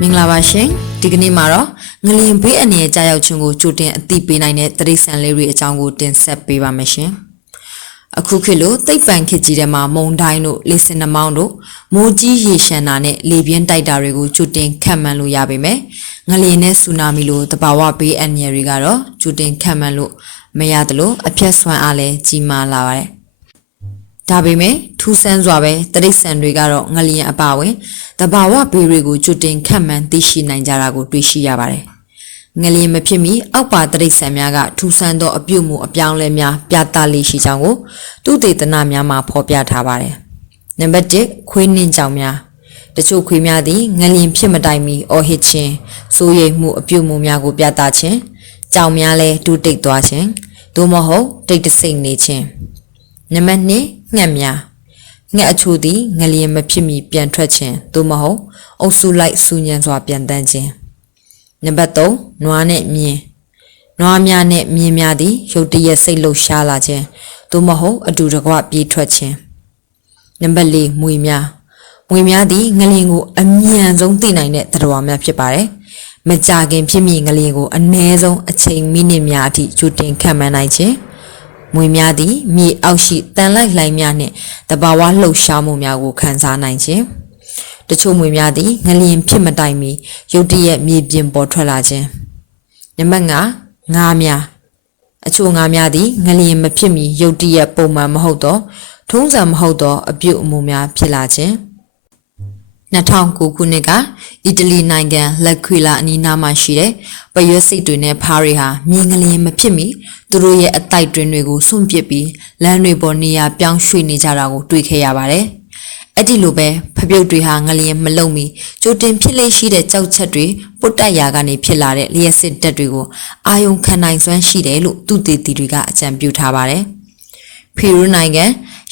မင်္ဂလာပါရှင်ဒီကနေ့မှာတော့ငလျင်ဘေးအန္တရာယ်ကြားရောက်ခြင်းကိုကြိုတင်အသိပေးနိုင်တဲ့တရိษံလေးတွေအကြောင်းကိုတင်ဆက်ပေးပါမယ်ရှင်အခုခေတ်လိုတိတ်ပံခေတ်ကြီးထဲမှာမုံတိုင်းတို့လေစင်နှမောင်းတို့မိုးကြီးရေရှမ်းတာနဲ့လေပြင်းတိုက်တာတွေကိုကြိုတင်ခံမှန်းလို့ရပါမယ်ငလျင်နဲ့ဆူနာမီလိုတဘာဝဘေးအန္တရာယ်တွေကတော့ကြိုတင်ခံမှန်းလို့မရသလိုအပြတ်ဆွမ်းအားလည်းကြီးမားလာပါတယ် ဒါပေမဲ့ထူးဆန်းစွာပဲတရိษံတွေကတော့ငလျင်အပါဝင်တဘာဝဘေးတွေကိုကျွတ်တင်ခတ်မှန်းသိရှိနိုင်ကြတာကိုတွေ့ရှိရပါတယ်။ငလျင်မဖြစ်မီအောက်ပါတရိษံများကထူးဆန်းသောအပြုတ်မှုအပြောင်းလဲများပြသလေးရှိကြောင်းကိုသူတေသနများမှာဖော်ပြထားပါတယ်။နံပါတ်1ခွေးနှင်းကြောင်များတချို့ခွေးများသည်ငလျင်ဖြစ်မတိုင်မီအော်ဟစ်ခြင်းစိုးရိမ်မှုအပြုတ်မှုများကိုပြသခြင်းကြောင်များလည်းတူးတိတ်သွားခြင်းသို့မဟုတ်တိတ်တဆိတ်နေခြင်း နံပါတ်2ငှက်များငှက်အချို့သည်ငလျင်မဖြစ်မီပြန်ထွက်ခြင်းသို့မဟုတ်အုပ်စုလိုက်စူညံစွာပြန်တန်းခြင်းနံပါတ်3နွားနဲ့မြင်းနွားများနဲ့မြင်းများသည်ရုတ်တရက်စိတ်လှုပ်ရှားလာခြင်းသို့မဟုတ်အတူတကွပြေးထွက်ခြင်းနံပါတ်4မွေများမွေများသည်ငလျင်ကိုအမြန်ဆုံးသိနိုင်တဲ့သတ္တဝါများဖြစ်ပါတယ်မကြခင်ဖြစ်မီငလျင်ကိုအ ਨੇ ဆုံးအချိန်မိနစ်များအထိကြိုတင်ခံမှန်းနိုင်ခြင်း မွေများသည်မြေအောက်ရှိတန်လိုက်လှိုင်းများနှင့်တဘာဝလှုပ်ရှားမှုများကိုခံစားနိုင်ခြင်းတချို့မွေများသည်ငလျင်ဖြစ်မတိုင်မီရုတ်တရက်မြေပြင်ပေါ်ထွက်လာခြင်းနံပါတ်5ငါးများအချို့ငါးများသည်ငလျင်မဖြစ်မီရုတ်တရက်ပုံမှန်မဟုတ်သော ထုံးစံမဟုတ်သော အပြုတ်အမူများဖြစ်လာခြင်း 2009ခုနှစ်ကအီတလီနိုင်ငံလက်ခွေလာအနီးနားမှာရှိတဲ့ပရွက်စိတ်တွေနဲ့ဖားတွေဟာမြင်းငလျင်မဖြစ်မီသူတို့ရဲ့အတိုက်တွင်တွေကိုစွန့်ပစ်ပြီးလမ်းတွေပေါ်နေရာပြောင်းရွှေ့နေကြတာကိုတွေ့ခဲ့ရပါတယ်။အဲ့ဒီလိုပဲဖပြုတ်တွေဟာငလျင်မလုံမီကြိုတင်ဖြစ်လေရှိတဲ့ကြောက်ချက်တွေပုတ်တက်ရာကနေဖြစ်လာတဲ့လျှက်စစ်တက်တွေကိုအာယုံခံနိုင်စွမ်းရှိတယ်လို့သူတေတီတွေကအကြံပြုထားပါတယ်။ ဖီရူနိုင်ငံ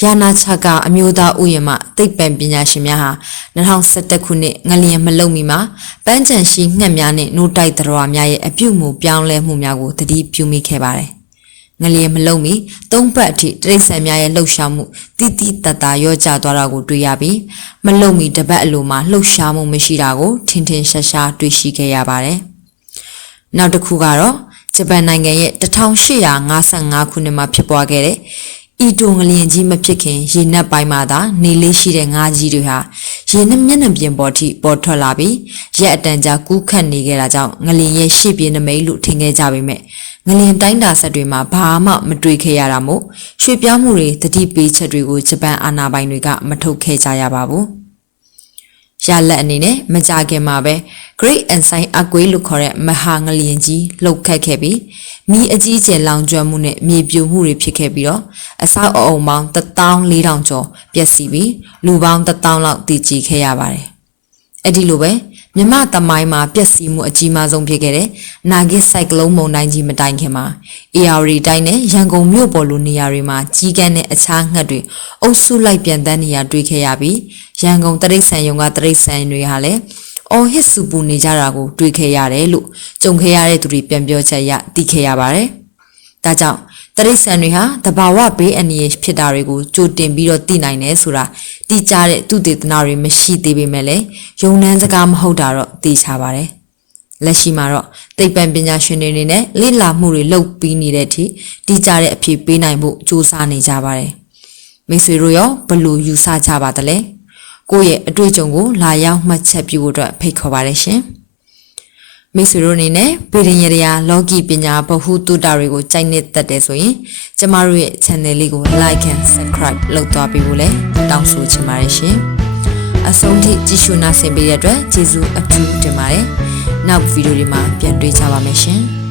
ယာနာချာကအမျိုးသားဥယျာဉ်မှသိပ္ပံပညာရှင်များဟာ2011ခုနှစ်ငလျင်မလုံမီမှာပန်းချန်ရှိငှက်များနဲ့နိုးတိုက်သတ္တဝါများရဲ့အပြုတ်မှုပြောင်းလဲမှုများကိုသတိပြုမိခဲ့ပါတယ်။ငလျင်မလုံမီသုံးပတ်အထိတိရစ္ဆာန်များရဲ့လှုပ်ရှားမှုတိတိတတ်တာရောကျသွားတာကိုတွေ့ရပြီးမလုံမီတပတ်အလိုမှာလှုပ်ရှားမှုမရှိတာကိုထင်ထင်ရှားရှားတွေ့ရှိခဲ့ရပါတယ်။နောက်တစ်ခုကတော့ဂျပန်နိုင်ငံရဲ့1855ခုနှစ်မှာဖြစ်ပွားခဲ့တဲ့ ဤတုံငလျင်ကြီးမဖြစ်ခင်ရေနက်ပိုင်းမှာသာနေလေးရှိတဲ့ငါးကြီးတွေဟာရေနက်မျက်နှာပြင်ပေါ်ထိပေါ်ထွက်လာပြီးရက်အတန်ကြာကူးခတ်နေခဲ့တာကြောင့်ငလျင်ရဲ့ရှေ့ပြေနမိတ်လို့ထင်ခဲ့ကြပေမဲ့ငလျင်တိုင်းတာဆက်တွေမှာဘာမှမတွေ့ခဲ့ရတာမို့ရွှေ့ပြောင်းမှုတွေတတိပေးချက်တွေကိုဂျပန်အာဏာပိုင်တွေကမထုတ်ခဲ့ကြရပါဘူး ရလက်အနေနဲ့မကြခင်မှာပဲ Great Ensign အကွေးလို့ခေါ်တဲ့မဟာငလျင်ကြီးလှုပ်ခတ်ခဲ့ပြီးမိအကြီးကျယ်လောင်ကျွမ်းမှုနဲ့မြေပြိုမှုတွေဖြစ်ခဲ့ပြီးတော့အဆောက်အအုံပေါင်း14000ကျော်ပျက်စီးပြီးလူပေါင်း1000လောက်တည်ကြည်ခဲ့ရပါတယ်။အဲ့ဒီလိုပဲ မြမတမိုင်းမှာပျက်စီးမှုအကြီးမားဆုံးဖြစ်ခဲ့တဲ့နာဂစ်ဆိုင်ကလုန်းမုန်တိုင်းကြီးမတိုင်ခင်မှာ AR တိုင်းနဲ့ရန်ကုန်မြို့ပေါ်လိုနေရာတွေမှာကြီးကန်းတဲ့အခြားငှက်တွေအုပ်စုလိုက်ပြန်တန်းနေရတွေ့ခဲ့ရပြီးရန်ကုန်တရိတ်ဆန်ယုံကတရိတ်ဆန်တွေဟာလည်းအော်ဟစ်စုပူနေကြတာကိုတွေ့ခဲ့ရတယ်လို့ကြုံခဲ့ရတဲ့သူတွေပြန်ပြောချက်ရသိခဲ့ရပါတယ်။ဒါကြောင့် တရိတ်ဆန်တွေဟာတဘာဝဘေးအန္တရာယ်ဖြစ်တာတွေကိုကြိုတင်ပြီးတော့သိနိုင်တယ်ဆိုတာတိကျတဲ့သူတေသနာတွေမရှိသေးပေမဲ့လည်းယုံနှန်းစကားမဟုတ်တာတော့သိချပါတယ်။လက်ရှိမှာတော့သိပ္ပံပညာရှင်တွေအနေနဲ့လေ့လာမှုတွေလုပ်ပြီးနေတဲ့အထိတိကျတဲ့အဖြေပေးနိုင်ဖို့စူးစမ်းနေကြပါတယ်။မိတ်ဆွေတို့ရောဘယ်လိုယူဆကြပါသလဲ။ကိုယ့်ရဲ့အတွေ့အကြုံကိုလာရောက်မှတ်ချက်ပြုဖို့အတွက်ဖိတ်ခေါ်ပါတယ်ရှင်။ မိတ်ဆွေတို့အနေနဲ့ဗီဒီယိုရာလောကီပညာဗဟုသုတတွေကိုကြိုက်နေတတ်တယ်ဆိုရင်ကျမတို့ရဲ့ channel လေးကို like and subscribe လုပ်သွားပေးဖို့လည်းတောင်းဆိုချင်ပါတယ်ရှင်။အဆုံးထိကြည့်ရှုနာဆင်ပေးတဲ့အတွက်ကျေးဇူးအထူးတင်ပါတယ်။နောက်ဗီဒီယိုဒီမှာပြန်တွေ့ကြပါမယ်ရှင်။